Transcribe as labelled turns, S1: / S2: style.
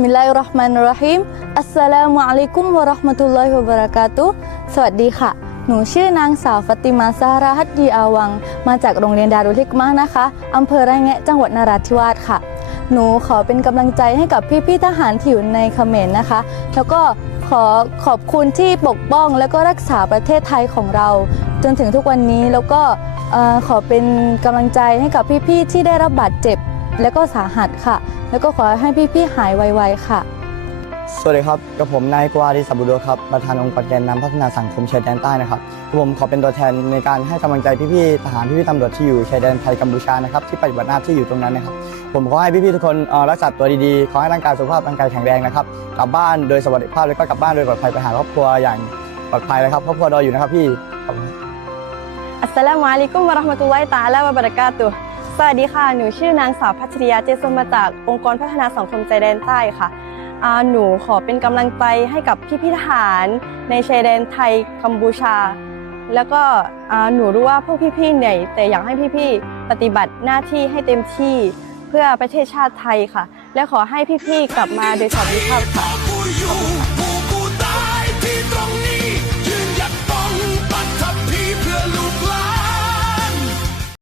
S1: มิลลาฮิรราะห์มานิรราะฮีมอัสสลามุอะลัยกุมวะราะห์มะตุลลอฮิวะบะเราะกาตุสวัสดีค่ะ หนูชื่อนางสาวฟติมาซาราฮัดดีอาวัง มาจากโรงเรียนดารุลิกมะห์นะคะอำเภอไระแงะจังหวัดนราธิวาสค่ะ หนูขอเป็นกำลังใจให้กับพี่ๆทหารที่อยู่ในเขมรนะคะ แล้วก็ขอขอบคุณที่ปกป้องและก็รักษาประเทศไทยของเรา จนถึงทุกวันนี้แล้วก็ขอเป็นกำลังใจให้กับพี่ๆที่ได้รับบาดเจ็บ และก็สาหัสค่ะ แล้วก็ขอให้พี่ๆหายไวๆค่ะ
S2: สวัสดีครับกับผมนายกวาดิสับบุโดครับประธานองค์กรแกนนำพัฒนาสังคมชายแดนใต้นะครับผมขอเป็นตัวแทนในการให้กำลังใจพี่ๆทหารพี่ๆตำรวจที่อยู่ชายแดนไทยกัมพูชานะครับที่ปฏิบัติหน้าที่อยู่ตรงนั้นนะครับ ผมขอให้พี่ๆทุกคนเอ่อรักษาตัวดีๆขอให้ร่างกายสุขภาพร่างกายแข็งแรงนะครับกลับบ้านโดยสวัสดิภาพแล้วก็กลับบ้านโดยปลอดภัยไปหาครอบครัวอย่างปลอดภัยนะครับครอบครัวรออยู่นะครับพี่ขอบคุณครับ
S3: อัสสลามุอะลัยกุมวะเราะห์มะตุลลอฮิตะอาลาวะบะเราะกาตุฮ์ สวัสดีค่ะ หนูชื่อนางสาวพัชริยาเจสมมาจากองค์กรพัฒนาสังคมชายแดนใต้ค่ะ หนูขอเป็นกำลังใจให้กับพี่พี่ทหารในชายแดนไทยกัมพูชา แล้วก็หนูรู้ว่าพวกพี่ๆเหนื่อยแต่อยากให้พี่ๆปฏิบัติหน้าที่ให้เต็มที่เพื่อประเทศชาติไทยค่ะ และขอให้พี่ๆกลับมาโดยสวัสดิภาพค่ะ